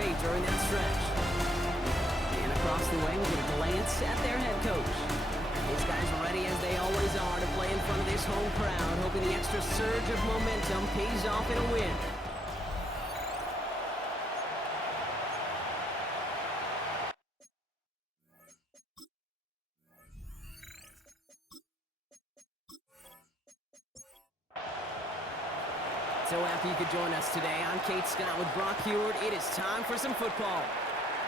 8 during that stretch. And across the way, we'll get a glance at their head coach. These guys are ready, as they always are, to play in front of this home crowd, hoping the extra surge of momentum pays off in a win. So happy you could join us today. I'm Kate Scott with Brock Heward. It is time for some football.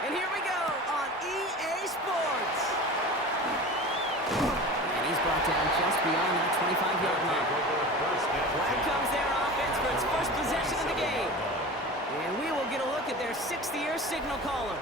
And here we go on EA Sports. And he's brought down just beyond that 25-yard line. Flag comes their offense for its first possession of the game. And we will get a look at their 6th-year signal caller.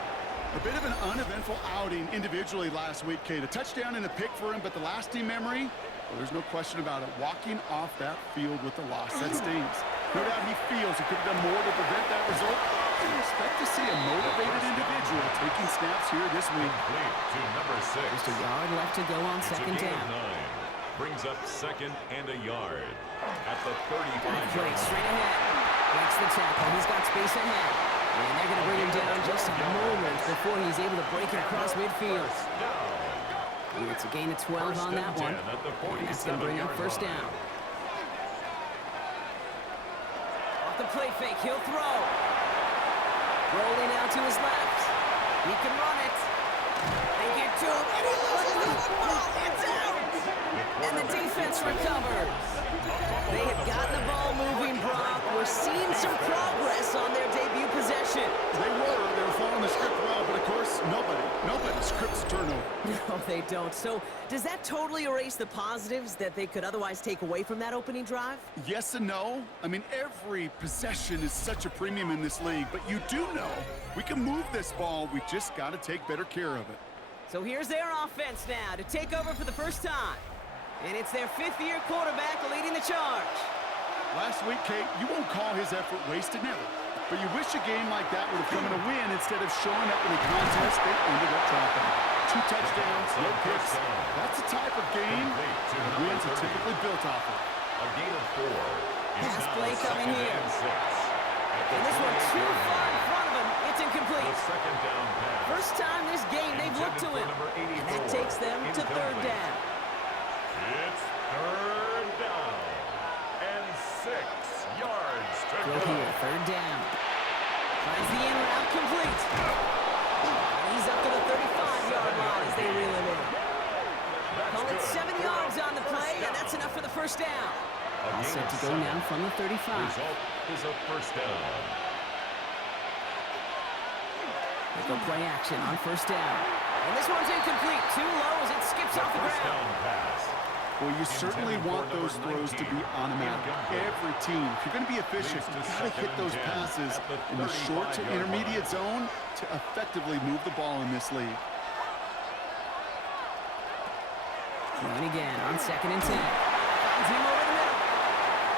A bit of an uneventful outing individually last week, Kate. A touchdown and a pick for him, but the lasting memory, well, there's no question about it. Walking off that field with the loss, that stings. No doubt he feels he could have done more to prevent that result. You expect to see a motivated individual taking snaps here this week. To number 6. Just a yard left to go on second down. 9. Brings up 2nd and a yard at the 35. Play straight ahead. Breaks the tackle. He's got space ahead. And they're going to bring him down just a moment before he's able to break it across midfield. And it's a gain of 12 on that one. And that's going to bring up first down. The play fake, he'll throw. Rolling out to his left. He can run it. They get to him, and he loses the football. It's out. And the defense recovers. They have gotten the ball moving, Brock. We're seeing some progress on their debut possession. They were following the script well, but of course, nobody scripts turnover. No, they don't. So, does that totally erase the positives that they could otherwise take away from that opening drive? Yes and no. I mean, every possession is such a premium in this league, but you do know we can move this ball. We just got to take better care of it. So here's their offense now to take over for the first time. And it's their 5th-year quarterback leading the charge. Last week, Kate, you won't call his effort wasted, never. But you wish a game like that would have come in a win instead of showing up in a contest they ended up dropping. 2 touchdowns, no picks. That's the type of game that wins are typically built off of. A gain of 4. Pass play coming here. And this one too far in front of him. It's incomplete. Second down pass. First time this game they've looked to him. And that takes them to third down. It's third down. And 6 yards to Go go. here, third down. Finds the in route complete. And he's up to the 35-yard line as they reel him in. Call it 7 yards on the play, and that's enough for the first down. All set to go now from the 35. Result is a first down. They go play action on first down. And this one's incomplete. Too low as it skips off the First ground. down pass. Well, you certainly want those throws to be automatic. Every team, if you're going to be efficient, you've got to hit those passes in the short to intermediate zone to effectively move the ball in this league. Trying again on 2nd and 10. Finds him over the middle.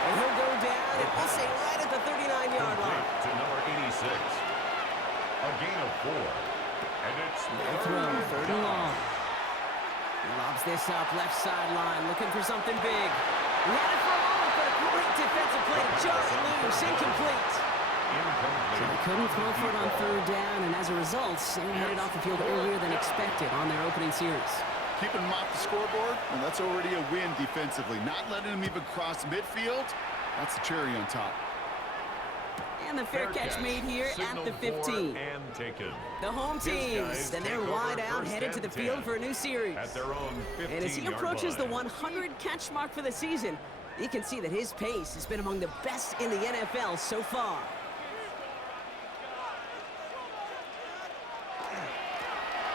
And he'll go down, and we'll say right at the 39-yard line. To number 86. A gain of 4. And it's Third and long. He lobs this up, left sideline, looking for something big. He had it for a moment, but a great defensive play to jar it loose, incomplete. So they couldn't throw for it on third down, and as a result, they're headed off the field earlier than expected on their opening series. Keeping them off the scoreboard, and that's already a win defensively. Not letting them even cross midfield, that's the cherry on top. And the fair catch made here at the 15. And taken. The home teams, and they're wide out, headed to the field for a new series. At their own 15-yard And as he approaches the line. 100-catch mark for the season, you can see that his pace has been among the best in the NFL so far.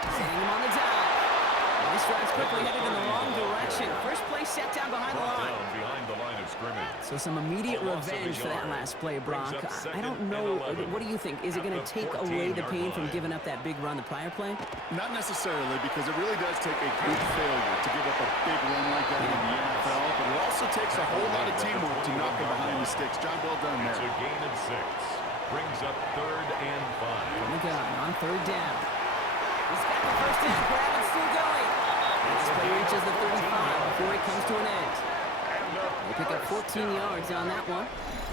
Setting him on the dive. And this drive's quickly headed in the wrong direction. First play set down behind the line. Behind the line of scrimmage. So some immediate revenge for that last play, Brock. I don't know. What do you think? Is it going to take away the pain from giving up that big run the prior play? Not necessarily, because it really does take a good failure to give up a big run like that in the NFL, but it also takes a whole lot of teamwork to knock it behind the sticks. Job well done It's there. a gain of 6. Brings up 3rd and 5. From the gun on third down. He's got the first down grab and still going. This play reaches the 35 before it comes to an end. They pick up 14 yards on that one,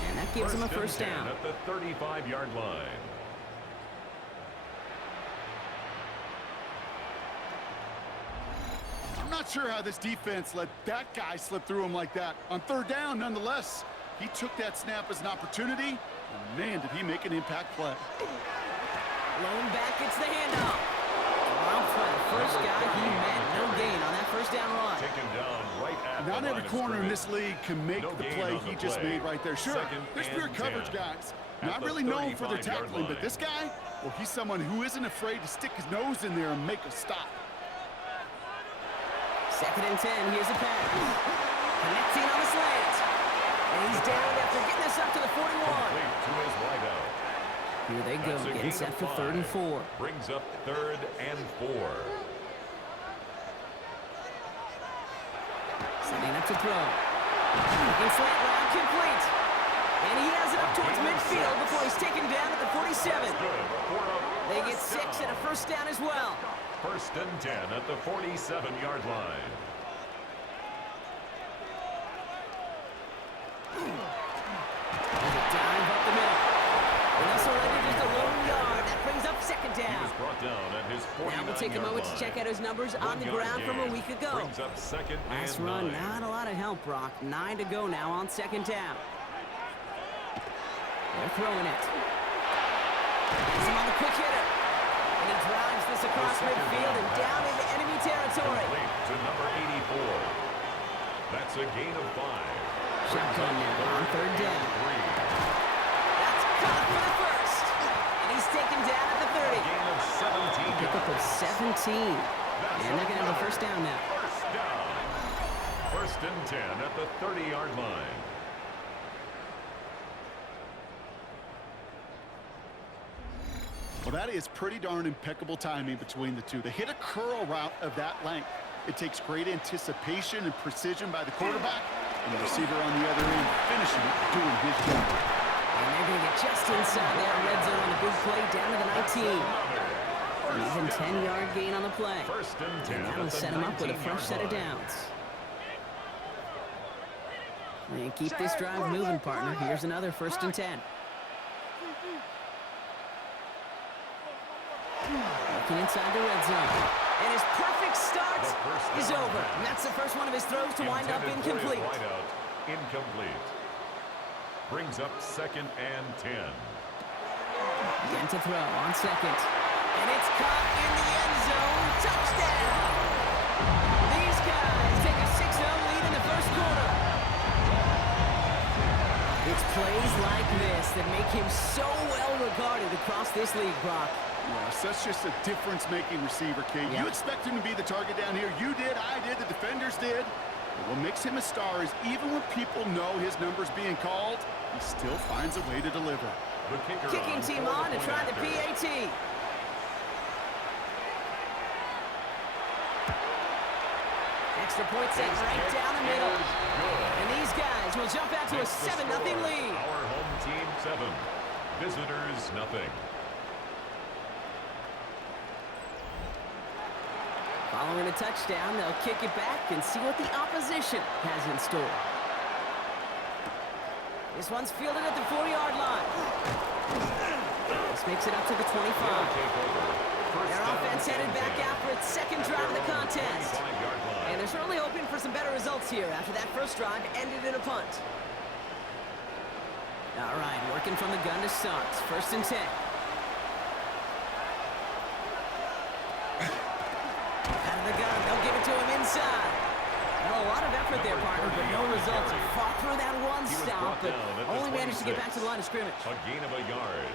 and that gives them a first down. At the 35-yard line. not sure how this defense let that guy slip through him like that. On third down, nonetheless, he took that snap as an opportunity, and man, did he make an impact play. Blown back, it's the handoff. Around for the first guy he met. No gain on that first down run. Taken down right at Not the every line of corner in scrimmage. this league can make No the gain play on the he just play. made right there. Sure, Second there's and pure coverage 10. guys. At Not the really known for their 35-yard tackling, but line. this guy, well, he's someone who isn't afraid to stick his nose in there and make a stop. Second and 10, here's a pass. Connecting on the slant. And he's down after getting this up to the 41. Complete to his wideout. Here they go, That's a getting gain set of for 3rd and 5. 4. Brings up 3rd and 4. Setting up to throw. Looking slant route, complete. And he has it up towards midfield before he's taken down at the 47. Good for a They get first 6 down. and a first down as well. 1st and 10 at the 47-yard line. There's a dive up the middle. And that's already just a lone yard. That brings up 2nd He down. was brought down at his 49-yard line. Now we'll take a moment to check out his numbers on the 1 yard ground from a gain. week ago. Brings up 2nd Last and run, 9. not a lot of help, Brock. 9 to go now on 2nd down. They're throwing it. He's on the quick hitter. And he drives this across midfield and down into enemy territory. Complete to number 84. That's a gain of 5. Shotgun now on 3rd down. That's caught for the first. And he's taken down at the 30. Gain of 17 Pickup of yards. 17. And they're going to have the first down now. First down. 1st and 10 at the 30-yard line. Well, that is pretty darn impeccable timing between the two. They hit a curl route of that length. It takes great anticipation and precision by the quarterback, and the receiver on the other end finishing it, doing his job. And they're going to get just inside that red zone on the big play down to the 19. Even 10-yard gain on the play. 1st and 10 And at that'll the set him up with a fresh 19-yard set of line. downs. And keep this drive moving, partner. Here's another 1st and 10. Looking inside the red zone. And his perfect start is over. And that's the first one of his throws to wind up Intended for his incomplete. wideout. Incomplete. Brings up 2nd and 10. Again to throw on 2nd. And it's caught in the end zone. Touchdown! These guys take a 6-0 lead in the first quarter. It's plays like this that make him so well regarded across this league, Brock. Yes, that's just a difference-making receiver, Kate. Yep. You expect him to be the target down here. You did, I did, the defenders did. But what makes him a star is even when people know his number's being called, he still finds a way to deliver. The kicker Kicking team on to try the PAT. Extra point set right down the middle. And these guys will jump out to a 7-0 lead. Our home team 7. Visitors nothing. Following a touchdown, they'll kick it back and see what the opposition has in store. This one's fielded at the 4-yard line. This makes it up to the 25. Their offense headed back after its 2nd drive of the contest. And they're certainly hoping for some better results here after that first drive ended in a punt. All right, working from the gun to start. 1st and 10. Out of the gun, they'll give it to him inside. Well, a lot of effort there, partner, but no results. Fought through that one stop, but only managed to get back to the line of scrimmage. A gain of a yard.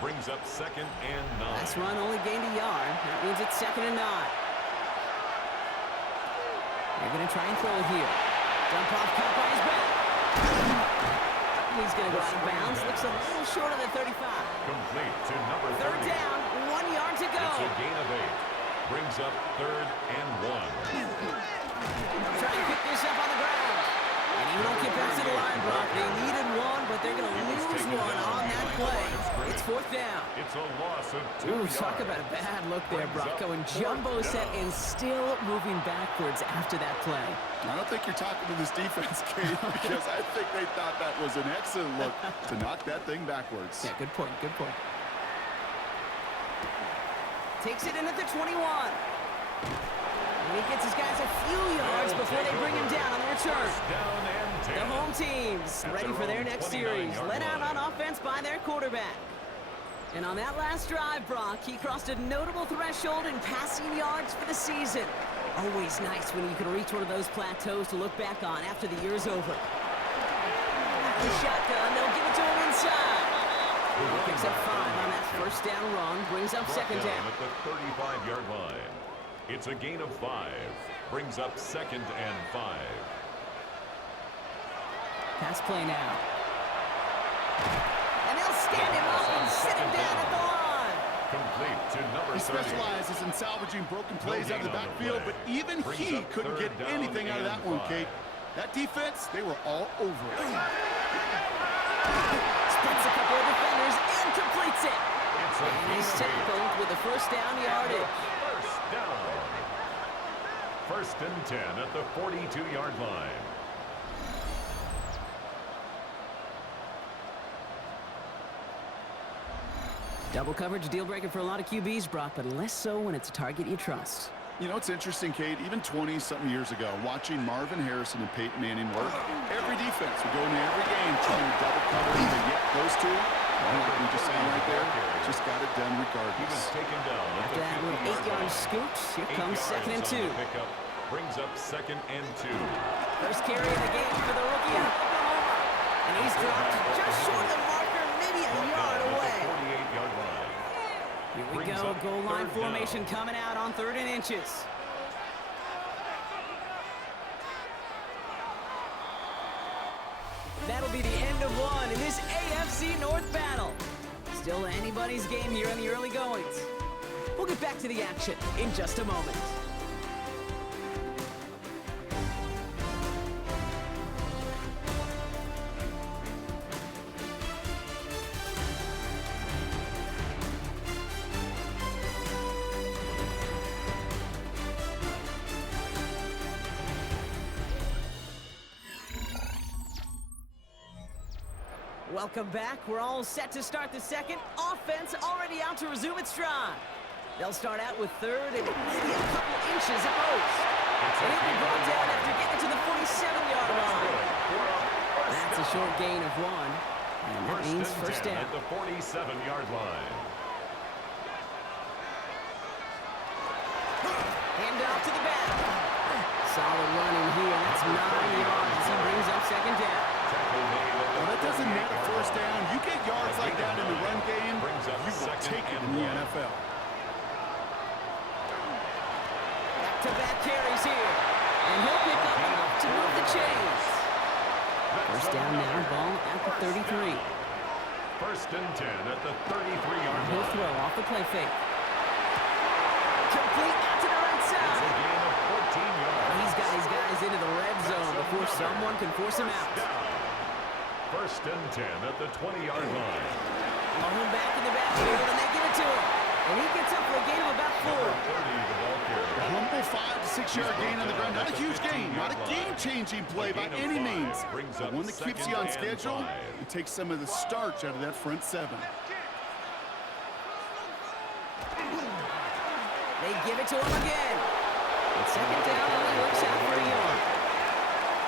Brings up 2nd and 9. Last run only gained a yard. That means it's 2nd and 9. They're going to try and throw it here. Dump off, caught by his back. He's going to go out of bounds. Looks a little short of the 35. Complete to number 30. 3rd down, 1 yard to go. It's a gain of 8. Brings up 3rd and 1. Try and pick this up on the ground. And he won't get back to the line, Brock. They needed one, but they're going to lose one on that play. It's 4th down. It's a loss of 2 Ooh, yards. talk about a bad look there, Brock. Going jumbo set and still moving backwards after that play. I don't think you're talking to this defense, Kate, because I think they thought that was an excellent look to knock that thing backwards. Yeah, good point, good point. Takes it in at the 21. And he gets his guys a few yards before they bring him down on the return. Down and 10. The home team's At ready their for their own next 29 series. yard Let out line. on offense by their quarterback. And on that last drive, Brock, he crossed a notable threshold in passing yards for the season. Always nice when you can reach one of those plateaus to look back on after the year's over. At the shotgun, they'll give it to him inside. He picks up 5 on that first down run, brings up Brought second down. at the 35-yard line. It's a gain of 5. Brings up 2nd and 5. Pass play now. And they'll stand him up and sit him down at the line. Complete to number He 30. specializes in salvaging broken plays No out of the gain on the backfield, play. but even Brings he up couldn't get third down anything out of that and one, 5. Kate. That defense, they were all over it. Splits a couple of defenders and completes it. It's a And gain he's of 8. tackled with a first down yardage. First down. First and 10 at the 42-yard line. Double coverage, deal breaker for a lot of QBs, Brock, but less so when it's a target you trust. You know, it's interesting, Kate, even 20-something years ago, watching Marvin Harrison and Peyton Manning work, every defense would go into every game trying to double cover, but yet those two, like we just saw right there, just got it done He was regardless. taken down at After the that little 50-yard 8-yard line. scoot, here 8 comes yards second and on 2. the pickup. Brings up 2nd and 2. First carry of the game for the rookie out of Oklahoma. And he's dropped just short of the marker, maybe a yard away. 48-yard line. Here we Brings go, up goal line third formation down. coming out on 3rd and inches. That'll be the end of one in this AFC North battle. Still anybody's game here in the early goings. We'll get back to the action in just a moment. Welcome back. We're all set to start the second. Offense already out to resume its stride. They'll start out with 3rd and maybe a couple inches at most. And he'll be brought down after getting to the 47-yard line. That's a short gain of 1. And that means first down. At the 47-yard line. Hand off to the back. Solid running here. That's 9 yards as he brings up second down. Tackle made at the Well, that doesn't net a 48-yard first line. down. You get yards like that in the run game, Brings up you will second take it and in the 1. NFL. Back-to-back carries here. And he'll pick up enough to move the chains. First down now, ball at the 33. First and 10 at the 33-yard He'll line. throw off the play fake. Complete out to the right It's a side. gain of 14 yards. He's got his guys into the red zone before someone can force him out. Down. First and 10 at the 20-yard line. Mahomes back in the backfield, and they give it to him. And he gets up for a gain of about 4. 30, the ball A carrier. humble 5 to 6 yard gain on the ground. Not a huge gain, not a game-changing play by any means. But one that keeps you on schedule and takes some of the starch out of that front 7. They give it to him again. And second down only works out for a yard.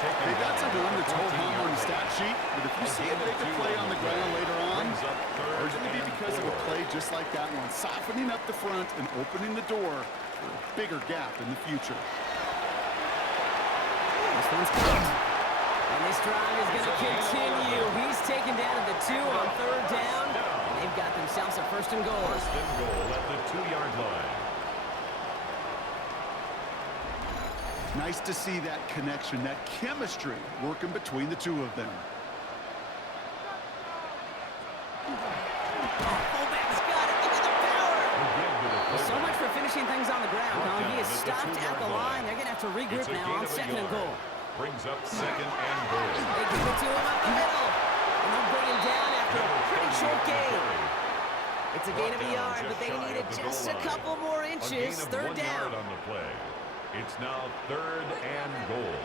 Hey, that's a run that's hold home on the stat sheet, but if you see a bigger play on the ground later on, Brings up third largely be and because of a 4. play just like that one, softening up the front and opening the door for a bigger gap in the future. This one's caught. And this drive is going to continue. He's taken down at the 2 on 3rd down. And they've got themselves a first and goal. First and goal at the 2-yard line. Nice to see that connection, that chemistry working between the two of them. Fullback's got it. Look at the power. Again to the So fullback. much for finishing things on the ground, huh? He is stopped at the line. They're going to have to regroup It's a now gain on of a second and yard. goal. Brings up 2nd and goal. They give it to him up the middle. And they'll bring him down after a pretty short gain. It's a gain of a yard, but they needed just a couple more A gain inches. of 3rd 1 down. yard on the play. It's now 3rd and goal.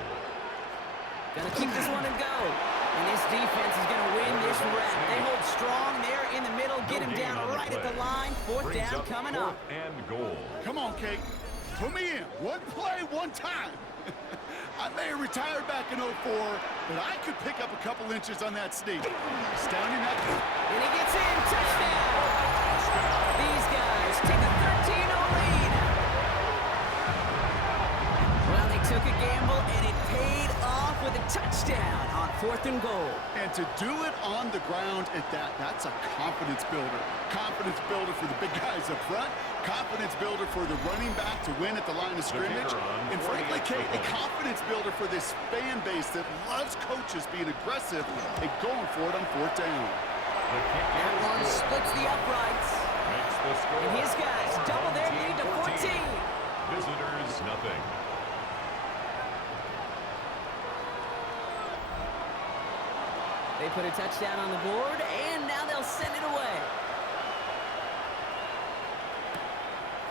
Gonna keep this one and go. And this defense is gonna win this rep. They hold strong there in the middle, get him No gain down on the right at the play. line. 4th Brings down up coming 4th up. and goal. Come on, Kate. Put me in. One play, one time. I may have retired back in '04, but I could pick up a couple inches on that sneak. Astounding that. And he gets in. Touchdown. These guys take a 13-0 lead. Well, they took a gamble, and it paid off with a touchdown on 4th and goal. And to do it on the ground at that, that's a confidence builder. Confidence builder for the big guys up front. Confidence builder for the running back to win at the line of scrimmage. And frankly, Kate, a confidence builder for this fan base that loves coaches being aggressive and going for it on 4th down. That one splits the uprights. And his guys double their lead to 14. Visitors, nothing. They put a touchdown on the board, and now they'll send it away.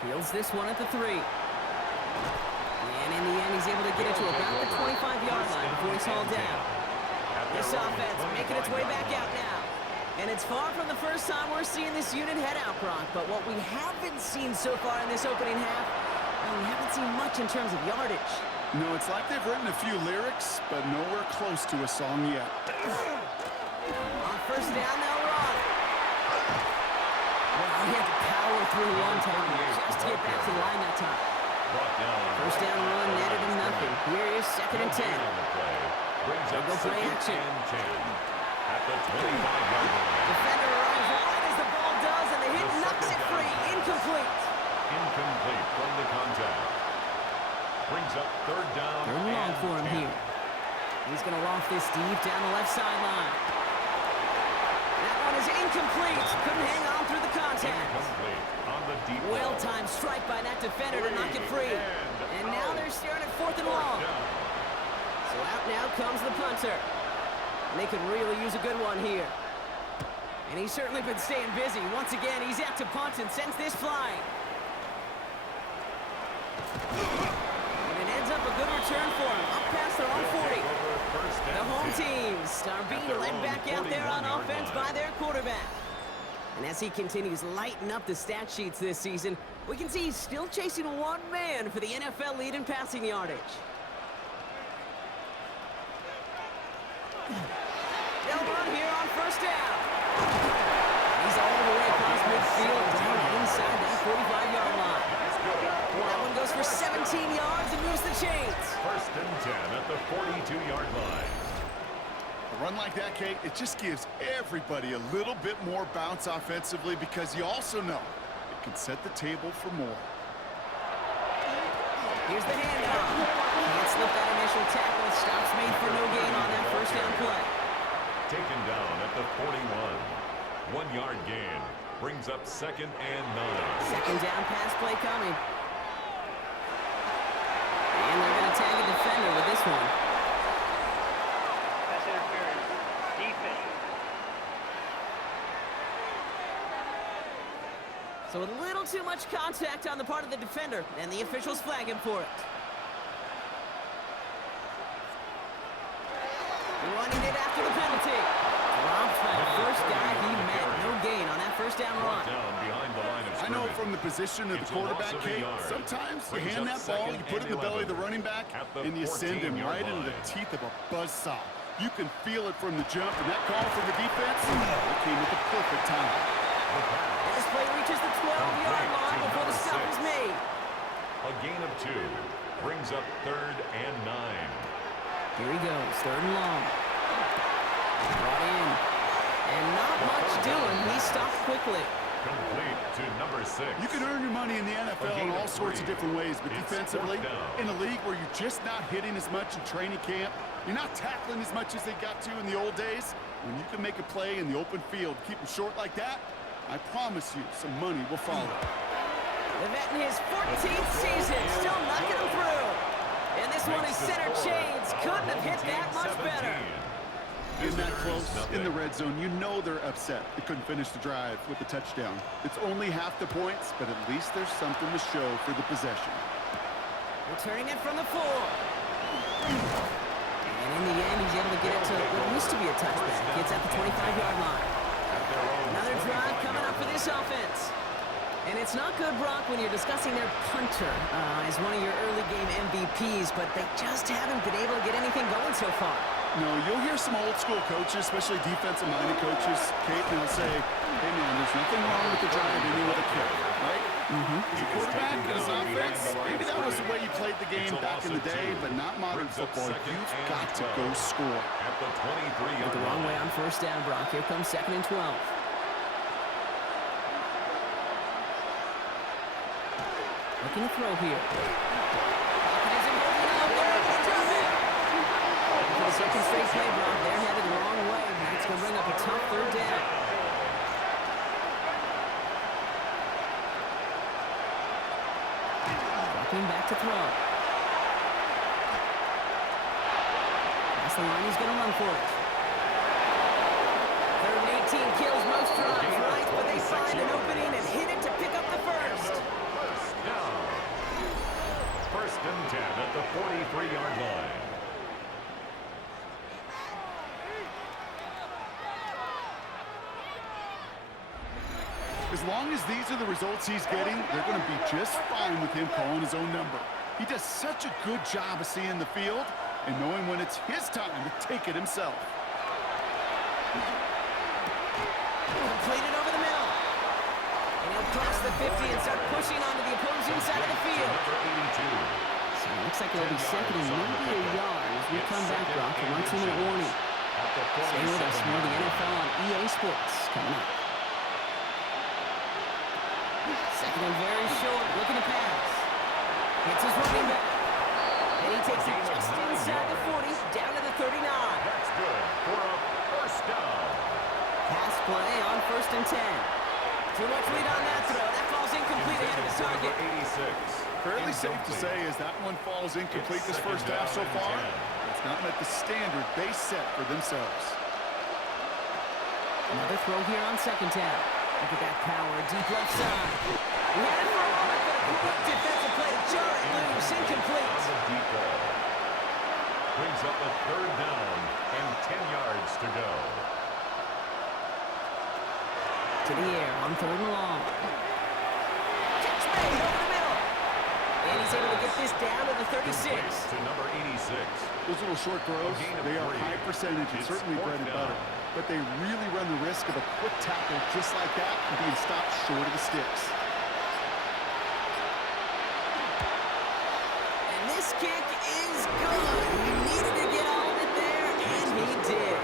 Fields this one at the 3. And in the end, he's able to get it to about the 25-yard line before he's hauled down. This offense making its way back out now. And it's far from the first time we're seeing this unit head out, Brock. But what we haven't seen so far in this opening half, well, we haven't seen much in terms of yardage. No, it's like they've written a few lyrics, but nowhere close to a song yet. On 1st down, they'll run. Well, he had to power through one time just to get back to the line that time. 1st down run netted him nothing. Here is 2nd and 10. They'll go play action. At the 25-yard line. Defender arrives wide as the ball does, and the hit knocks it free. Incomplete. Incomplete from the contact. Brings up 3rd down. 3rd and long for him here. He's going to loft this deep down the left sideline. That one is incomplete. Couldn't hang on through the contact. Incomplete on the deep ball. Well-timed strike by that defender to knock it free. And now they're staring at 4th and long. So out now comes the punter. And they could really use a good one here. And he's certainly been staying busy. Once again, he's out to punt and sends this flying. And it ends up a good return for him. Up past their own 40. The home teams are being led back out there on offense by their quarterback. And as he continues lighting up the stat sheets this season, we can see he's still chasing one man for the NFL lead in passing yardage. They'll run here on 1st down. He's all the way across midfield down inside that 45-yard line. That one goes for 17 yards and moves the chains. 1st and 10 at the 42-yard line. A run like that, Kate, it just gives everybody a little bit more bounce offensively because you also know it can set the table for more. Here's the handoff. Can't slip that initial tackle. Stops made for no gain on that 1st down play. Taken down at the 41. 1-yard gain. Brings up 2nd and 9. 2nd down pass play coming. And they're going to tag a defender with this one. That's interference. Defense. So a little too much contact on the part of the defender, and the officials flag him for it. Running it after the penalty. Dropped by the first guy he met. No gain on that 1st down run. Down behind the line of I scrimmage. know from the position of the quarterback, Kate, sometimes you hand that ball, you put it in the belly of the running back, and you send him right into the teeth of a buzzsaw. You can feel it from the jump, and that call from the defense, it came at the perfect time. This play reaches the 12-yard line before the stop is made. A gain of 2. Brings up 3rd and 9. Here he goes, 3rd and long. Brought in. And not much doing. He stopped quickly. Complete to number 6. You can earn your money in the NFL in all sorts of different ways, but defensively, in a league where you're just not hitting as much in training camp, you're not tackling as much as they got to in the old days, when you can make a play in the open field, keep them short like that, I promise you some money will follow. The vet in his 14th season, still knocking him through. And this one is center chains. Couldn't have hit that much better. In that close, in the red zone, you know they're upset they couldn't finish the drive with the touchdown. It's only half the points, but at least there's something to show for the possession. Returning it from the 4. And in the end, he's able to get it to what used to be a touchback. Gets at the 25-yard line. Another drive coming up for this offense. And it's not good, Brock, when you're discussing their punter as one of your early game MVPs, but they just haven't been able to get anything going so far. No, you'll hear some old school coaches, especially defensive-minded coaches, Kate, and they'll say, hey, man, there's nothing wrong with the drive in with a kick, right? As a quarterback, as an offense, maybe that was the way you played the game back in the day, but not modern football. You've got to go score. At the 23. Went the wrong way on first down, Brock. Here comes 2nd and 12. Looking to throw here. Pocket isn't moving out there. Drop it. For the second straight play, Brock, they're headed the wrong way. That's going to bring up a tough 3rd down. Dropping back to throw. That's the line he's going to run for it. 3rd and 18 kills most drives, right? But they find an opening and hit it to pick up the first. Down. 1st and 10 at the 43-yard line. As long as these are the results he's getting, they're going to be just fine with him calling his own number. He does such a good job of seeing the field and knowing when it's his time to take it himself. Completed over the middle. And he'll cross the 50 and start pushing onto the opposing side of the field. So it looks like it'll be 2nd and maybe a yard as we come back, Brock, for 1-2-minute warning. Stay with us, more of the NFL on EA Sports coming up. 2nd and very short, looking to pass. Hits his running back. And he takes it just inside the 40, down to the 39. That's good for a 1st down. Pass play on 1st and 10. Too much lead on that throw. That falls incomplete ahead of his target. 86. Fairly safe to say as that one falls incomplete this first half so far. It's not met the standard they set for themselves. Another throw here on 2nd down. Look at that power, deep left side. He had it for a moment, but a quick defensive play to jar it loose, incomplete. On the deep ball. Brings up a 3rd down and 10 yards to go. To the air on 3rd and long. Catch made over the middle. And he's able to get this down to the 36. To number 86. Those little short throws, they are high percentage and certainly bread and butter. But they really run the risk of a quick tackle just like that and being stopped short of the sticks. And this kick is good. He needed to get all of it there, and he did.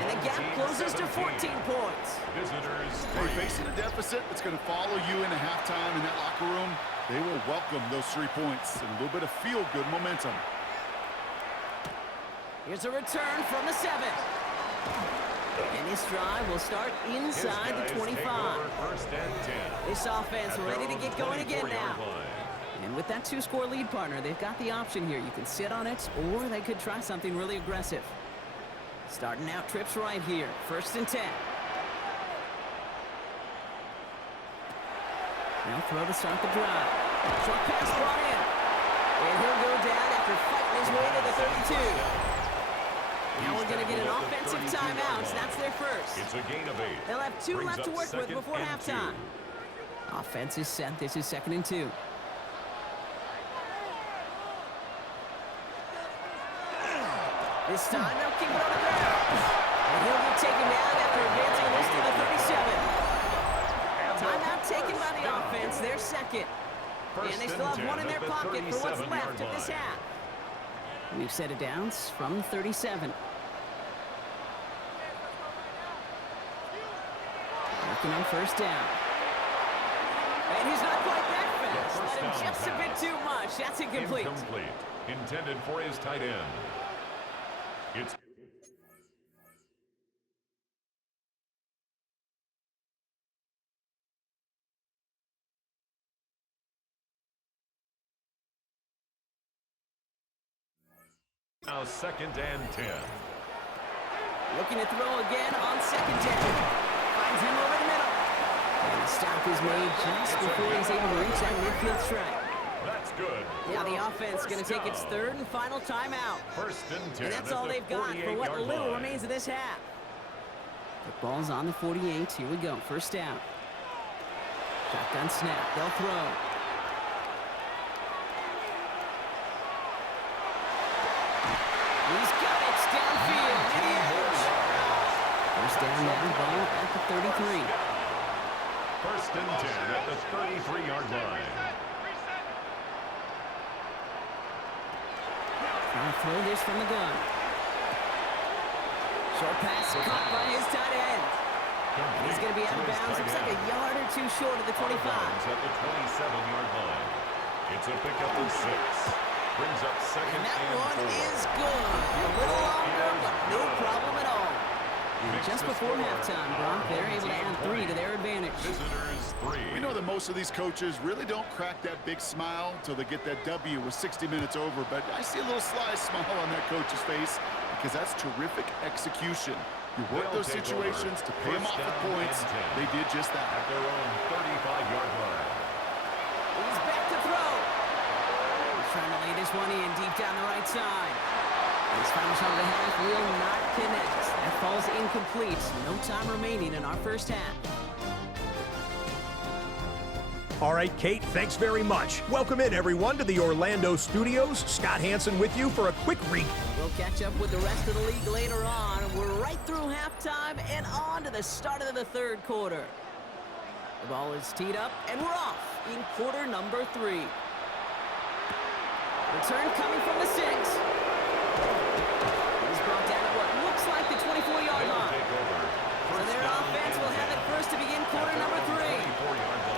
And the gap closes to 14 points. Visitors. Hey, facing a deficit that's going to follow you into halftime in that locker room, they will welcome those 3 points and a little bit of feel-good momentum. Here's a return from the 7. And this drive will start inside the 25. 1st and 10. This offense ready to get going again now. And with that 2-score lead, partner, they've got the option here. You can sit on it, or they could try something really aggressive. Starting out trips right here. 1st and 10. Now throw to start the drive. Short pass brought in. And he'll go down after fighting his way to the 32. Now we're going to get an offensive timeout. So that's their first. It's a gain of 8. They'll have 2 Brings left to up work with 2nd before and halftime. 2. Offense is set. This is 2nd and 2. This time they'll keep it on the ground. And he'll be taken down after advancing this to the 37. Timeout taken by the offense. They're 2nd. And they still have 1 in their pocket for what's left of this half. We've set it down from 37. Working on 1st down. And he's not quite that fast. Let him just a bit too much. That's incomplete. Incomplete. Intended for his tight end. It's now 2nd and 10. Looking to throw again on 2nd down. Finds him over the middle. And the stop is made just before he's able to reach that midfield strike. That's good. Now the offense going to take its 3rd and final timeout. 1st and 10. And that's all they've got for what little remains of this half. The ball's on the 48. Here we go. 1st down. Shotgun snap. They'll throw. He's got it. It's downfield. To the edge. First down now. Ball at the 33. First and 10 at the 33-yard line. Trying to throw this from the gun. Short pass caught by his tight end. He's going to be out of bounds. Looks like a yard or two short of the 25. At the 27-yard line. It's a pickup of 6. Brings up second And that and one 4. is good. A little longer, but no problem at all. And just before halftime, Brock, they're able to add 3 to their advantage. Visitors 3. We know that most of these coaches really don't crack that big smile until they get that W with 60 minutes over, but I see a little sly smile on that coach's face because that's terrific execution. You work those situations to pay them off the points. They did just that. At their own 35-yard line. He's back to throw. He's trying to lay this one in deep down the right side. His final shot of the half will not connect. That falls incomplete. No time remaining in our first half. All right, Kate, thanks very much. Welcome in, everyone, to the Orlando studios. Scott Hansen with you for a quick recap. We'll catch up with the rest of the league later on. We're right through halftime and on to the start of the third quarter. The ball is teed up, and we're off in quarter number 3. Return coming from the 6. He's brought down at what looks like the 24-yard line. So their offense will have it first to begin quarter number 3.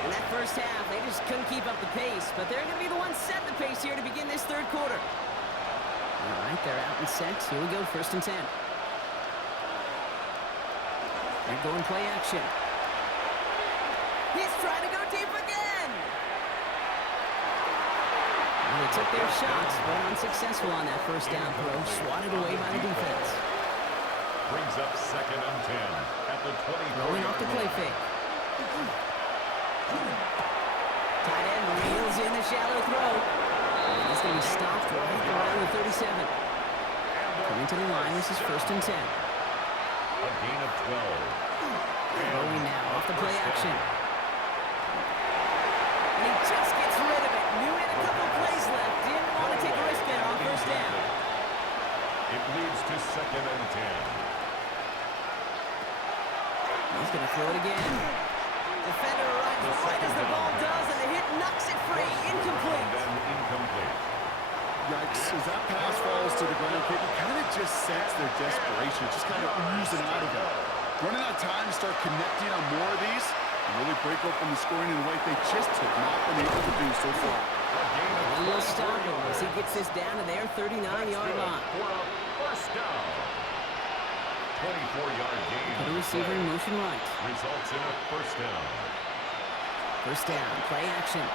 In that first half, they just couldn't keep up the pace, but they're going to be the ones setting the pace here to begin this third quarter. All right, they're out and set. Here we go, first and 10. They're going play action. He's trying to go deep again. And they took their shots, but unsuccessful on that first down throw. Swatted away by the defense. Brings up second and 10 at the 20. Rolling off the play fake. Tight end reels in the shallow throw. And he's going to be stopped right around the 37. Coming to the line, this is first and 10. A gain of 12. Rolling now off the play action. And he just gets rid of it. Knew he had a couple plays left. Didn't want to take a risk there on first down. It leads to second and 10. He's going to throw it again. Defender arrives right as the ball does, and the hit knocks it free. Incomplete. Incomplete. Yikes, as that pass falls to the ground, Kate, you kind of just sense their desperation, just kind of oozing out of them. Running out of time to start connecting on more of these and really break open the scoring in a way they just have not been able to do so far. And we'll stop him as he gets this down to their 39-yard line. First down. 24-yard gain. Put a receiver in motion right. Results in a first down. First down, play action.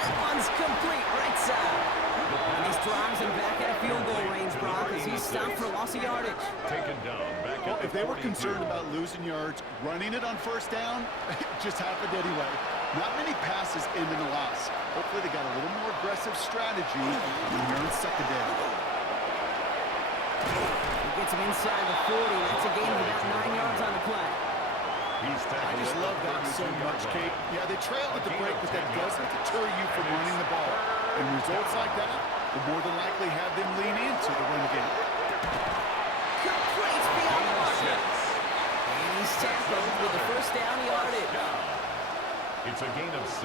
That one's complete, right side. And this drives him back at a field goal range, Brock, as he's stopped for loss of yardage. Taken down back Well, at if they were concerned about losing yards, running it on first down, it just happened anyway. Not many passes end in a loss. Hopefully they got a little more aggressive strategy when you're in second down. He gets him inside the 40. That's a gain of about 9 yards on the play. I just love that so much, Kate. Yeah, they trailed at the break, but that doesn't deter you from running the ball. And results like that will more than likely have them lean into the run game. Complete beyond the marker. And he's tackled with the first down yardage. It's a gain of 6.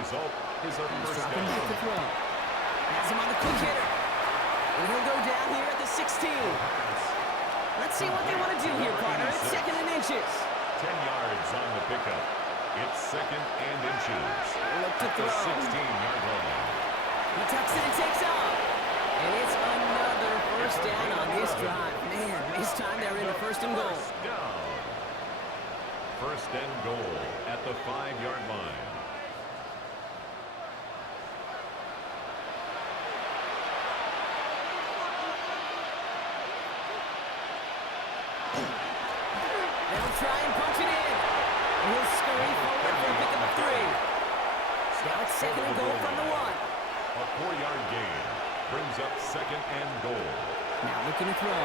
Result is a He's first dropping back to down. throw. Has him on the quick hitter. And he'll go down here at the 16. Let's see what they want to do here, Carter. It's second and inches. 10 yards on the pickup. It's second and inches. Look to At the throw. 16-yard line. He tucks it and takes off. And it's another first down on this drive. Man, this time they're into first and goal. First down. First and goal at the 5-yard line. They'll try and punch it in. And he'll scurry forward for a pickup of 3. Now it's second and goal from the 1. A 4-yard gain brings up second and goal. Now looking to throw.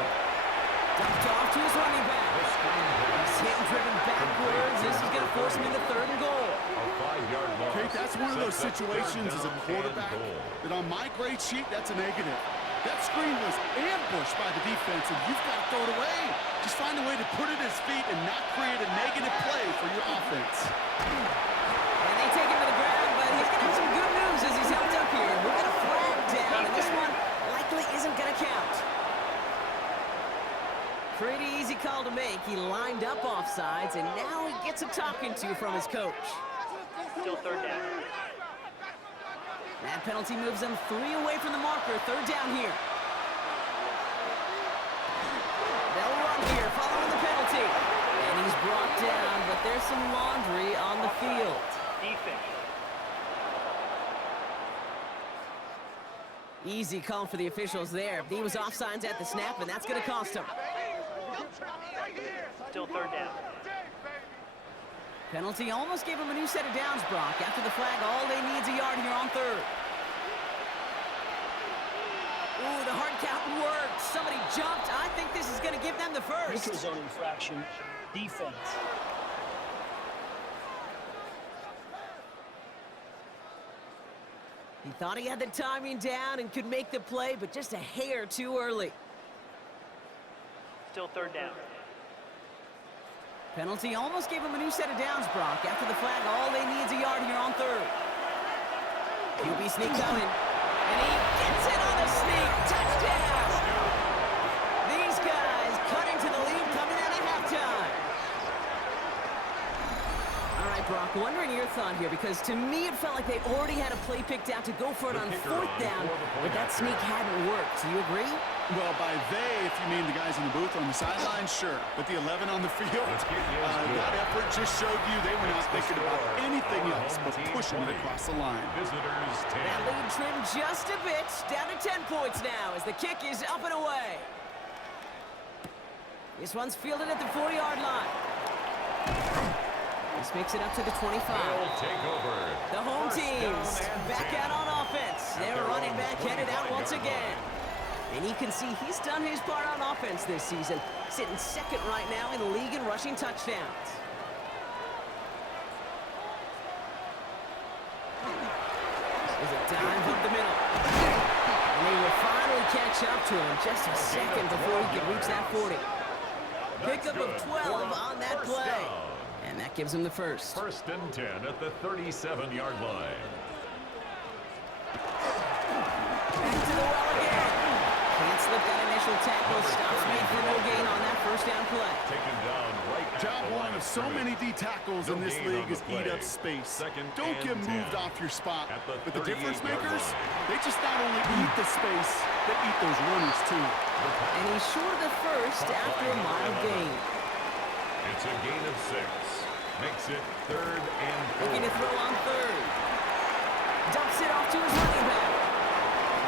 Dumped off to his running back. He's hit and driven backwards. This is going to force him into 3rd and goal. A 5-yard loss. Kate, that's one of those Sets up situations third as a down quarterback and goal. that on my grade sheet, that's a negative. That screen was ambushed by the defense, and you've got to throw it away. Just find a way to put it at his feet and not create a negative play for your offense. And they take him to the ground, but he's going to have some good news as he's helped up here. We're going to flag down, and this one likely isn't going to count. Pretty easy call to make. He lined up offsides, and now he gets a talking to from his coach. Still 3rd down. That penalty moves them 3 away from the marker. 3rd down here. They'll run here following the penalty. And he's brought down, but there's some laundry on the field. Defense. Easy call for the officials there. He was offsides at the snap, and that's going to cost him. Still 3rd down. Penalty almost gave him a new set of downs, Brock. After the flag, all they need is a yard here on 3rd. Ooh, the hard count worked. Somebody jumped. I think this is going to give them the first. Neutral zone infraction. Defense. He thought he had the timing down and could make the play, but just a hair too early. Still 3rd down. Penalty almost gave him a new set of downs, Brock. After the flag, all they need is a yard here on 3rd. QB sneak coming. And he gets it on the sneak. Touchdown! These guys cutting to the lead coming out of halftime. All right, Brock, wondering your thought here, because to me it felt like they already had a play picked out to go for it on 4th down, but that sneak hadn't worked. Do you agree? Well, by they, if you mean the guys in the booth on the sideline, sure. But the 11 on the field, that effort just showed you they were not thinking about anything else but pushing it across the line. Visitors 10. That lead trimmed just a bit, down to 10 points now as the kick is up and away. This one's fielded at the 40-yard line. This makes it up to the 25. They'll take over. The home First team's down and back 10. out on offense. Their their running own back headed out 25-yard once again. And you can see he's done his part on offense this season, sitting 2nd right now in the league in rushing touchdowns. There's a dive up the middle. And they will finally catch up to him just a second before he can reach that 40. Pickup of 12 on that play. And that gives him the first. 1st and 10 at the 37-yard line. Back to the well again. Can't slip that initial tackle. Stops made for no gain on that 1st down play. Taken down right at Job the one line of so scrimmage. many D tackles in No this gain league on the is eat play. up space. 2nd Don't get and moved 10 off your spot. at the But the difference 38-yard makers, line. they just not only eat the space, they eat those runners too. And he's short of the first after a mild gain. It's a gain of 6. Makes it 3rd and 4. Looking to throw on 3rd. Dumps it off to his running back.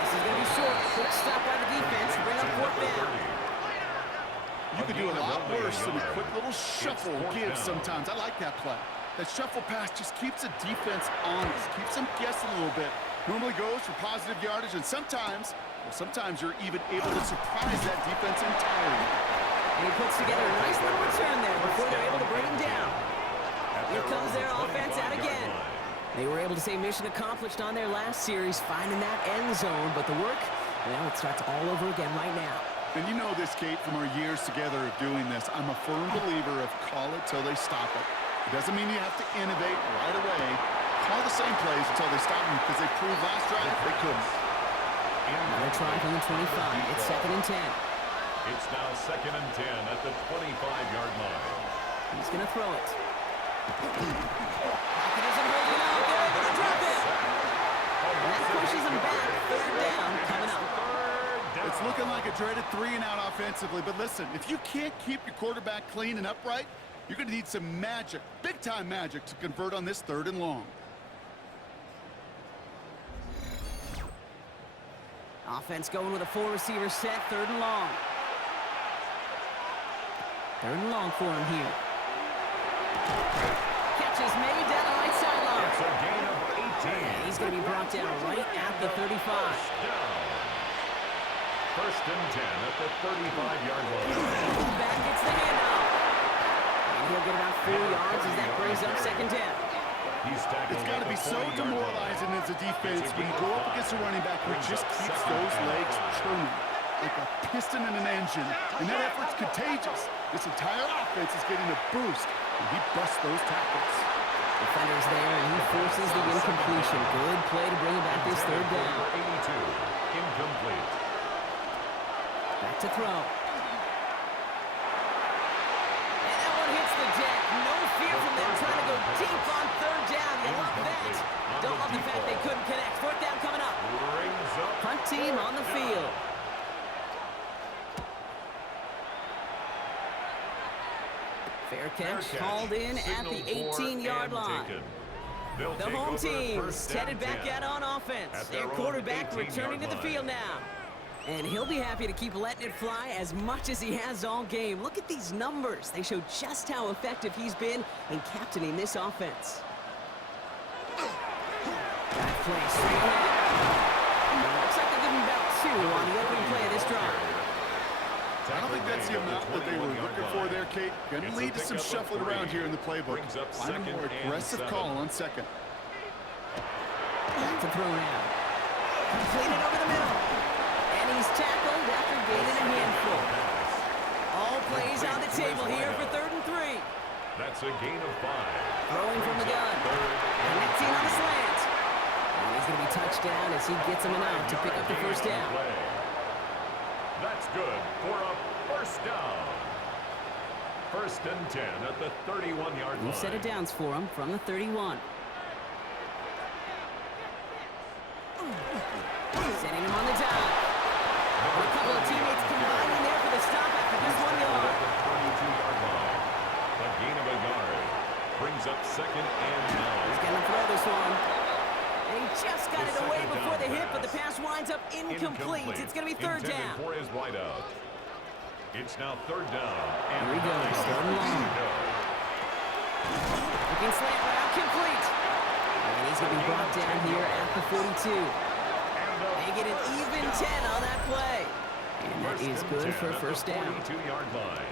This is going to be short. Quick stop by the defense. Bring up 4th down. You could do a lot worse than a quick little shuffle give down. sometimes. I like that play. That shuffle pass just keeps the defense honest, keeps them guessing a little bit. Normally goes for positive yardage, and sometimes you're even able to surprise that defense entirely. And he puts together a nice little return there before they're able to bring him down. Here comes their offense out again. They were able to say mission accomplished on their last series, finding that end zone, but the work, well, it starts all over again right now. And you know this, Kate, from our years together of doing this. I'm a firm believer of call it till they stop it. It doesn't mean you have to innovate right away. Call the same plays until they stop them, because they proved last drive they couldn't. Another try from the 25. It's 2nd and 10. It's now 2nd and 10 at the 25-yard line. He's going to throw it. Pocket isn't holding up. They're able to drop it. And that pushes him back. 3rd down coming up. It's looking like a dreaded 3-and-out offensively, but listen, if you can't keep your quarterback clean and upright, you're going to need some magic, big-time magic, to convert on this 3rd and long. Offense going with a 4-receiver set, 3rd and long. 3rd and long for him here. Catch is made down the right sideline. It's a gain of 18. And he's going to be brought down right at the 35. First and 10 at the 35-yard line. Back gets the handoff. And he'll get about 4 yards as that brings up second down. It's got to be so demoralizing as a defense when you go up against a running back who just keeps those legs churning like a piston in an engine. And that effort's contagious. This entire offense is getting a boost, and he busts those tackles. Defender's there, and he forces the incompletion. Good play to bring about this third down. 82, incomplete. Back to throw. And that one hits the deck. No fear from them trying to go deep on third down. You love that. Don't love the fact they couldn't connect. Fourth down coming up. Punt team on the field. Fair catch called in at the 18-yard line. The home team's headed back out on offense. Their quarterback returning to the field now. And he'll be happy to keep letting it fly as much as he has all game. Look at these numbers. They show just how effective he's been in captaining this offense. That play straight ahead. Looks like they're giving about 2 on the opening play of this drive. I don't think that's the amount that they were looking for there, Kate. Going to lead to some shuffling around here in the playbook. Find a more aggressive call on second. Back to throw now. Completed over the middle. And he's tackled after gaining a handful. All plays on the table here for 3rd and 3. That's a gain of 5. Throwing from the gun. And that's in on the slant. And he's going to be touched down as he gets him enough to pick up the first down. That's good for a first down. First and 10 at the 31-yard line. New set of downs for him from the 31. Setting him on the dive. A couple of teammates combining there for the stop after just 1 yard. At the 32-yard line. A gain of a yard. Brings up second and 9. He's going to throw this one. And he just got it away before the hit, but the pass winds up incomplete. It's going to be 3rd down. For his wideout. It's now 3rd down. And here he goes, 3rd and long. Looking slant route, complete. And he's going to be brought down here at the 42. They get an even 10 on that play. And that is good for a first down. 42-yard line.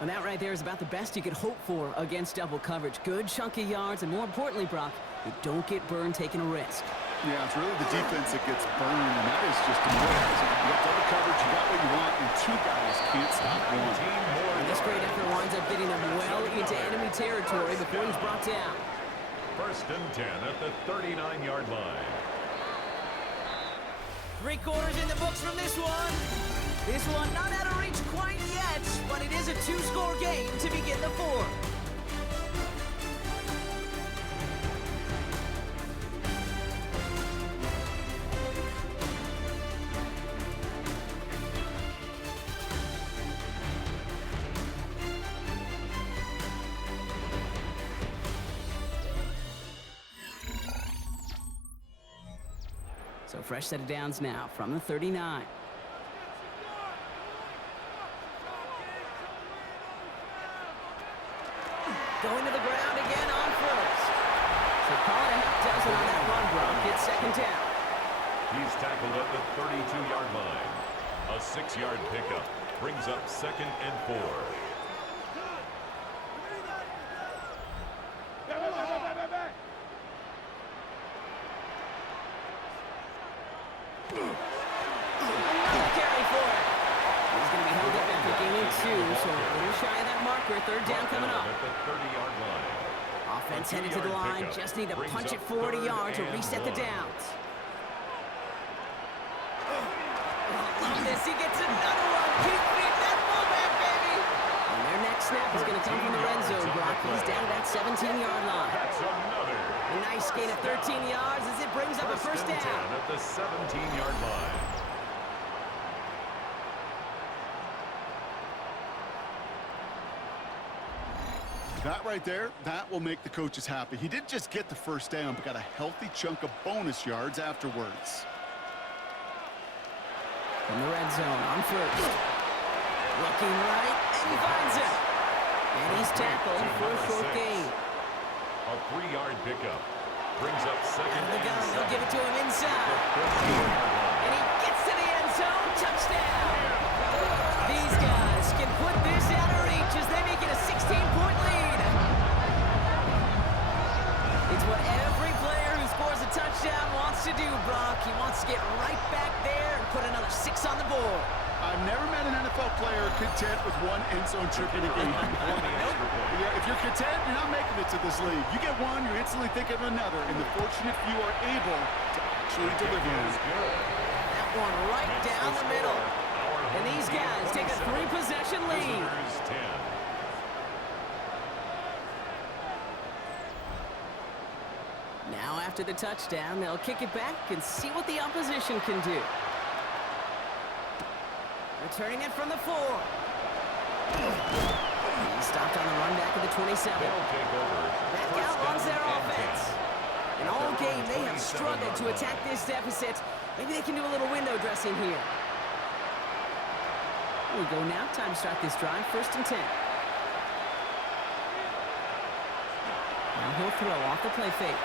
And that right there is about the best you could hope for against double coverage. Good chunky yards, and more importantly, Brock, you don't get burned taking a risk. Yeah, it's really the defense that gets burned, and that is just amazing. You got double coverage, you got what you want, and 2 guys can't stop one. And this great effort winds up getting them well into enemy territory before he's brought down. First and 10 at the 39-yard line. 3 quarters in the books from this one. This one not out of reach quite yet, but it is a 2-score game to begin the 4th. So fresh set of downs now from the 39. Going to the ground again on first. So call it a half dozen on that run, Brock. It's second down. He's tackled at the 32-yard line. A 6-yard pickup brings up second and 4. Another carry for it. He's going to be held up after gaining 2, so a little shy of that marker. 3rd down coming up. At the 30-yard line. Offense headed to the line. Just need to punch it 40 yards to reset the downs. Love this. He gets another one. Keep beating that fullback, baby. And their next snap is going to come from the red zone, Brock. He's down at that 17-yard line. That's another. A nice gain of 13 yards as it brings up a first down. At the 17-yard line. That right there, that will make the coaches happy. He didn't just get the first down, but got a healthy chunk of bonus yards afterwards. From the red zone on first. Looking right, and he finds it. And he's tackled for a short gain. A 3-yard pickup brings up second Out of the gun, and they'll 7. give it to him inside. And he gets to the end do, Brock. He wants to get right back there and put another 6 on the board. I've never met an NFL player content with one end zone trip in a game. Yeah, if you're content, you're not making it to this league. You get one, you're instantly thinking of another, and the fortunate few are able to actually deliver on it. That one right down the middle. And these guys take a 3-possession lead. Now after the touchdown, they'll kick it back and see what the opposition can do. Returning it from the 4. He stopped on the run back at the 27. Back out runs their offense. And all game, they have struggled to attack this deficit. Maybe they can do a little window dressing here. Here we go now. Time to start this drive. 1st and 10. Now he'll throw off the play fake.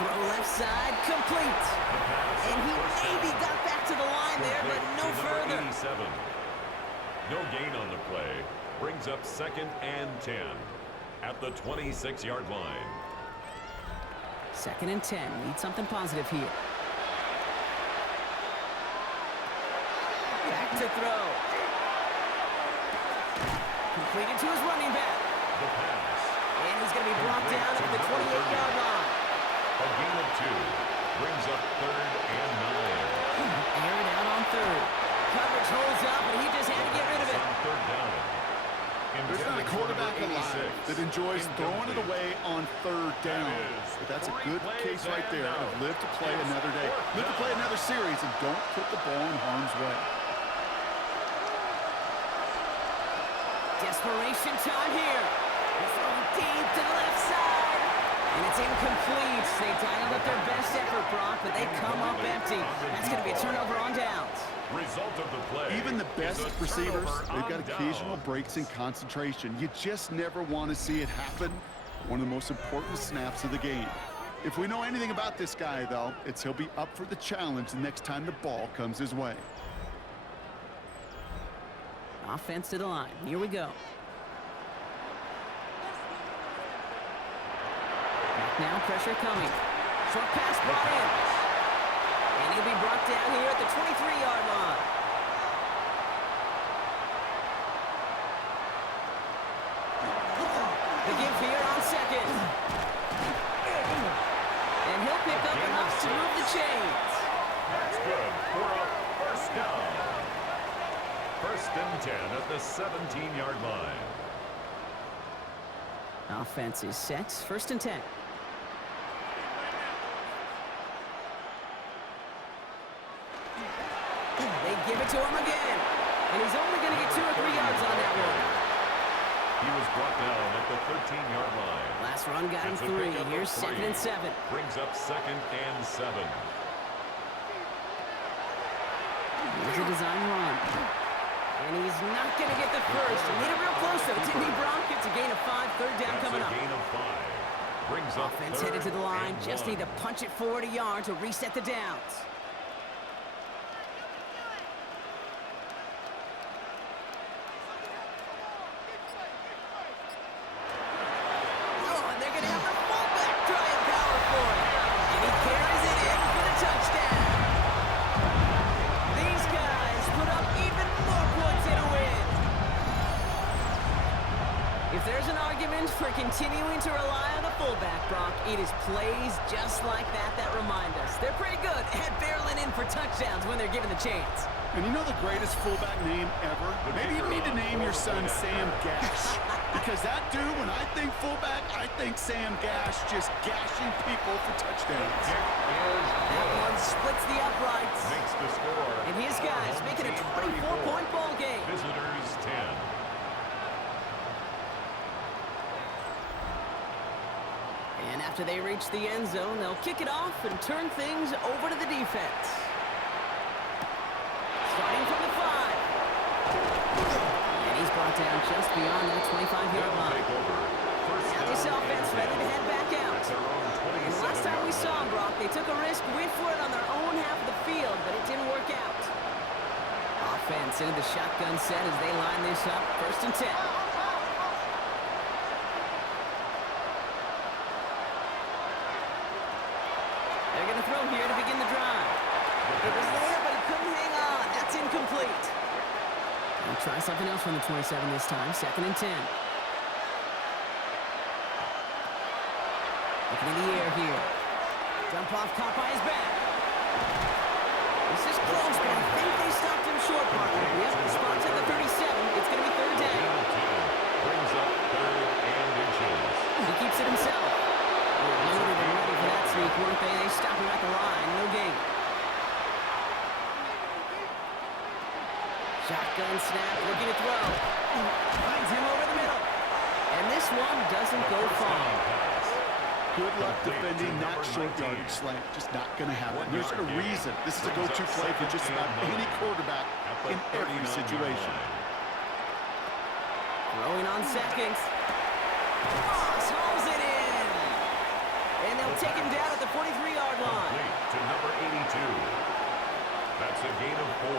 Throw left side, complete. And he maybe got back to the line there, but no further. No gain on the play. Brings up 2nd and 10 at the 26-yard line. 2nd and 10. Need something positive here. Back to throw. Completed to his running back. The pass. And he's going to be brought down at the 28-yard line. A gain of 2 brings up 3rd and 9. Air it out on 3rd. Coverage holds up, and he just had to get rid of it. 3rd down. There's not a quarterback alive that enjoys throwing it away on 3rd down. But that's a good case right there of live to play another day. Live to play another series and don't put the ball in harm's way. Desperation time here. He's throwing deep to the left side. And it's incomplete. They dialed up their best effort, Brock, but they come up empty. That's going to be a turnover on downs. Result of the play. Even the best receivers, they've got occasional breaks in concentration. You just never want to see it happen. One of the most important snaps of the game. If we know anything about this guy, though, it's he'll be up for the challenge the next time the ball comes his way. Offense to the line. Here we go. Back now, pressure coming. Short pass brought in. And he'll be brought down here at the 23-yard line. The give here on 2nd. And he'll pick up enough to move the chains. That's good for a 1st down. 1st and 10 at the 17-yard line. Offense is set. 1st and 10. They give it to him again. And he's only going to get 2 or 3 yards on that one. He was brought down at the 13-yard line. Last run got him 3. Here's 2nd and 7. Brings up 2nd and 7. Here's a design run. And he's not going to get the first. He made it real close, though, didn't he, Brock? It's a gain of 5. 3rd down coming up. That's a gain of 5. Brings up Offense 3rd headed to the line. and Just 1. need to punch it forward a yard to reset the downs. For continuing to rely on the fullback, Brock, it is plays just like that remind us. They're pretty good at barreling in for touchdowns when they're given the chance. And you know the greatest fullback name ever? Maybe you need to name your son Sam Gash. Because that dude, when I think fullback, I think Sam Gash just gashing people for touchdowns. That one splits the uprights. Makes the score. And his guys making a 24-point ball game. Visitors 10. And after they reach the end zone, they'll kick it off and turn things over to the defense. Starting from the 5. And he's brought down just beyond that 25-yard line. Now this offense ready to head back out. And the last time we saw them, Brock, they took a risk, went for it on their own half of the field, but it didn't work out. Offense into the shotgun set as they line this up. 1st and 10. They're going to throw here to begin the drive. It was there, but he couldn't hang on. That's incomplete. He'll try something else from the 27 this time. 2nd and 10. Looking in the air here. Dump off, caught by his back. This is close, but I think they stopped him short, partner. Yep, the spot's at the 37. It's going to be 3rd down. Brings up 3rd and inches. He keeps it himself. They were loaded and ready for that sneak, weren't they? They stop him at the line. No gain. Shotgun snap, looking to throw. Finds him over the middle. And this one doesn't go far. Good luck defending that short yardage slant. Just not going to happen. There's a reason. This is a go-to play for just about any quarterback in every situation. Throwing on seconds. Ross hauls it in. And they'll take him down at the 43-yard line. Complete to number 82. That's a gain of 4.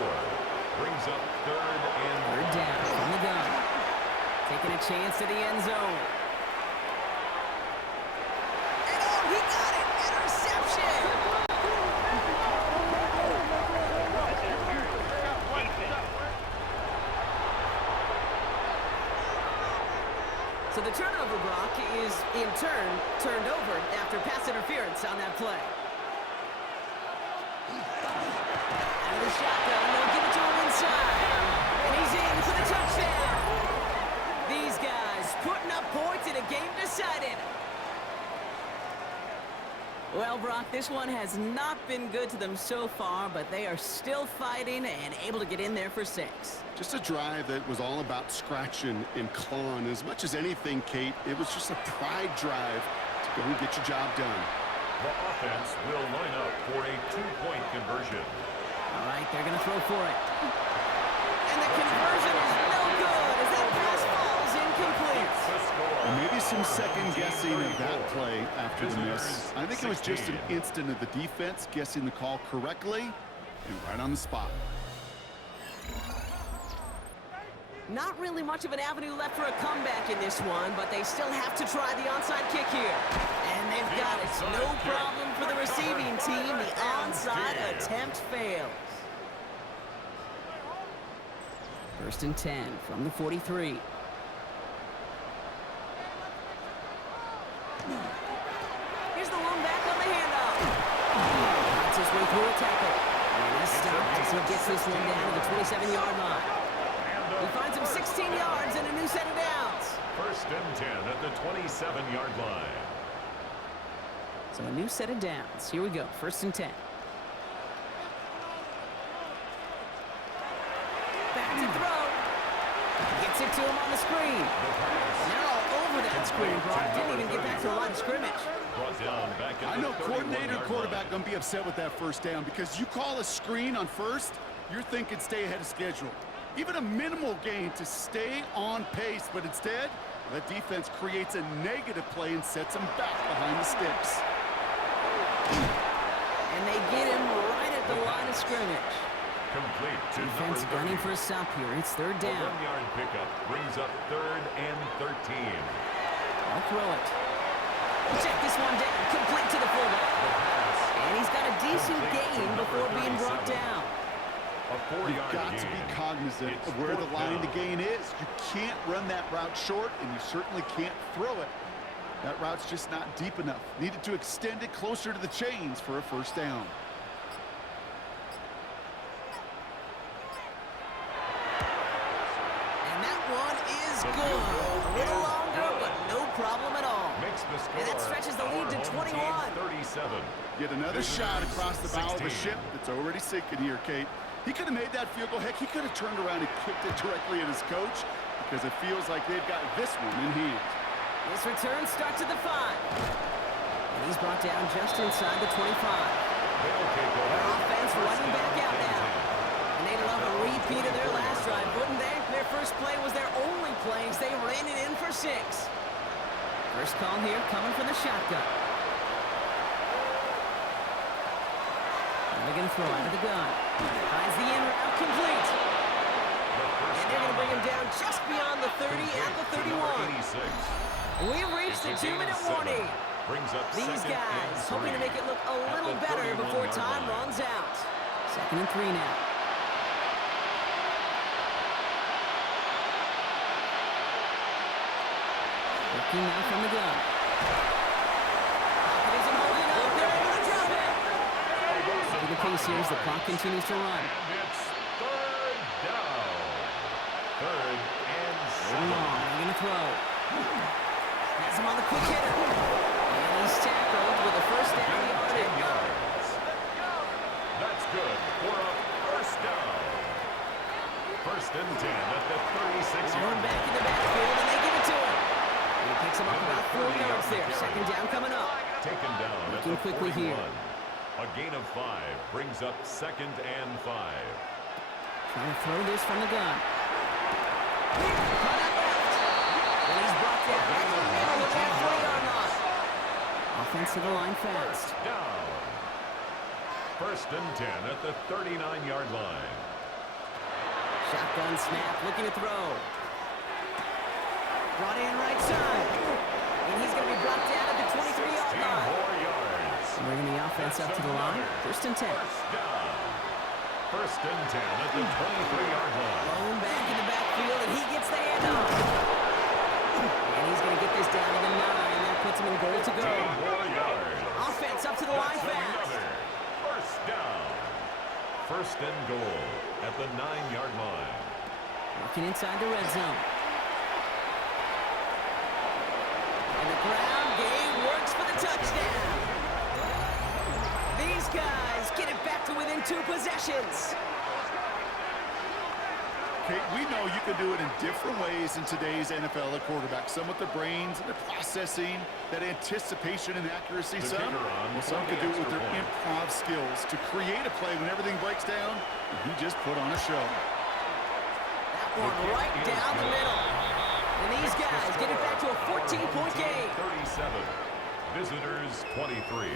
Brings up 3rd and 3rd down from the gun. Taking a chance to the end zone. And oh, he got it! Interception! That's interference. Defense. So the turnover, Brock, is in turn turned over after pass interference on that play. Out of the shotgun, they'll give it to him inside. And he's in for the touchdown. These guys putting up points in a game decided. Well, Brock, this one has not been good to them so far, but they are still fighting and able to get in there for 6. Just a drive that was all about scratching and clawing. As much as anything, Kate, it was just a pride drive to go and get your job done. The offense will line up for a 2-point conversion. All right, they're going to throw for it. And the conversion is no good as that pass falls incomplete. And maybe some second guessing of that play after the miss. I think it was just an instant of the defense guessing the call correctly and right on the spot. Not really much of an avenue left for a comeback in this one, but they still have to try the onside kick here. And they've got it. No problem for the receiving team. The onside attempt fails. 1st and 10 from the 43. Here's the lone back on the handoff. Cuts his way through a tackle. And he's stopped as he gets this one down to the 27-yard line. He finds him 16 yards and a new set of downs. 1st and 10 at the 27-yard line. So a new set of downs. Here we go. 1st and 10. Back to throw. Gets it to him on the screen. Now all over that screen, Brock. Didn't even get back to the line of scrimmage. I know coordinator and quarterback going to be upset with that 1st down because you call a screen on 1st, you're thinking stay ahead of schedule. Even a minimal gain to stay on pace, but instead, the defense creates a negative play and sets them back behind the sticks. And they get him right at the line of scrimmage. Complete to Defense number 30. gunning for a stop here. It's 3rd The down. 1-yard pickup brings up 3rd and 13. I'll throw it. Check this one down. Complete to the fullback. And he's got a decent gain before being brought down. A 4-yard You've got to be cognizant of where the line to gain is. You can't run that route short, and you certainly can't throw it. That route's just not deep enough. Needed to extend it closer to the chains for a 1st down. And that one is good. A little longer, but no problem at all. Makes the score. And that stretches the lead to 21. 37. Get another shot across the bow of the ship that's already sinking here, Kate. He could have made that field goal. Heck, he could have turned around and kicked it directly at his coach because it feels like they've got this one in hand. This return starts at the 5. And he's brought down just inside the 25. They'll take over. Their offense running back out now. And they'd love a repeat of their last drive, wouldn't they? Their first play was their only play as they ran it in for 6. First call here coming from the shotgun. They're going to throw out of the gun. Finds the in route complete. And they're going to bring him down just beyond the 30 at the 31. We've reached the 2-minute warning. Brings up These second guys and hoping to 3 make it look a at little the better before 31-yard time line. runs out. 2nd and 3 now. Looking now from the gun. Pocket isn't holding up. They're able to drop it. In the pace here as the clock continues to run. And it's 3rd down. 3rd and Long, 7. they're going to throw. Has him on the quick hitter. And he's tackled with a first down 10 yardage. yards. That's good for a first down. 1st and 10 at the 36-yard Thrown line. back in the backfield, and they give it to him. And he picks him up about 4 yards there. 2nd down coming up. Taken down at Looking the quickly 41. here. A gain of 5 brings up 2nd and 5. Trying to throw this from the gun. Cut out left. And he's brought down right in the middle of that 40-yard line. Offense to the line fast. Down. 1st and 10 at the 39-yard line. Shotgun snap, looking to throw. Brought in right side. And he's going to be brought down at the 23-yard 10 line. more yards. Bringing the offense up to the line. 1st and 10. First down. 1st and 10 at the 23-yard line. Thrown back in the backfield, and he gets the handoff. And he's going to get this down to the 9. That puts him in goal to go. 10 more yards. Offense up to the line That's fast. another first down. 1st and goal at the 9-yard line. Working inside the red zone. And the ground game works for the touchdown. These guys get it back to within 2 possessions. Kate, we know you can do it in different ways in today's NFL at quarterback. Some with their brains and their processing, that anticipation and accuracy. The Some kicker on some for could the do it with their extra point. improv skills to create a play when everything breaks down. And he just put on a show. That one right down the middle. And these guys get it back to a 14-point game. 37. Visitors 23.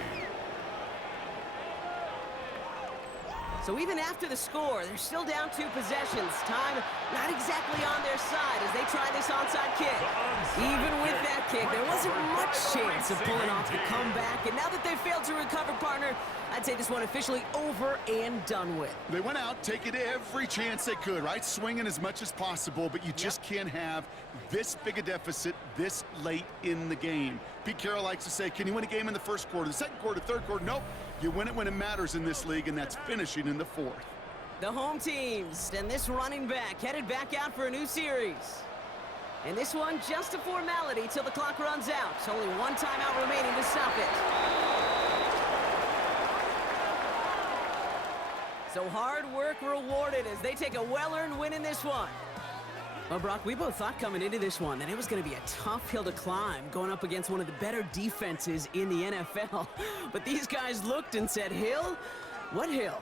So even after the score, they're still down 2 possessions. Time not exactly on their side as they try this onside kick. Even with that kick, there wasn't much chance of pulling off the comeback. And now that they failed to recover, partner, I'd say this one officially over and done with. They went out taking every chance they could, right? Swinging as much as possible, but you just can't have this big a deficit this late in the game. Pete Carroll likes to say, can you win a game in the 1st quarter, the 2nd quarter, 3rd quarter? Nope. You win it when it matters in this league, and that's finishing in the 4th. The home teams and this running back headed back out for a new series. And this one just a formality till the clock runs out. It's only 1 timeout remaining to stop it. So hard work rewarded as they take a well-earned win in this one. Well, Brock, we both thought coming into this one that it was going to be a tough hill to climb going up against one of the better defenses in the NFL. But these guys looked and said, Hill? What hill?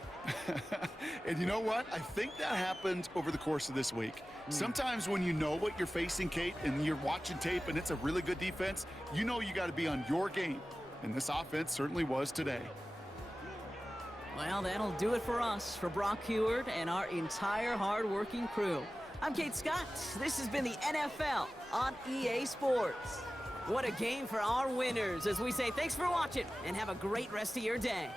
And you know what? I think that happened over the course of this week. Sometimes when you know what you're facing, Kate, and you're watching tape and it's a really good defense, you know you got to be on your game. And this offense certainly was today. Well, that'll do it for us, for Brock Heward and our entire hard-working crew. I'm Kate Scott. This has been the NFL on EA Sports. What a game for our winners as we say thanks for watching and have a great rest of your day.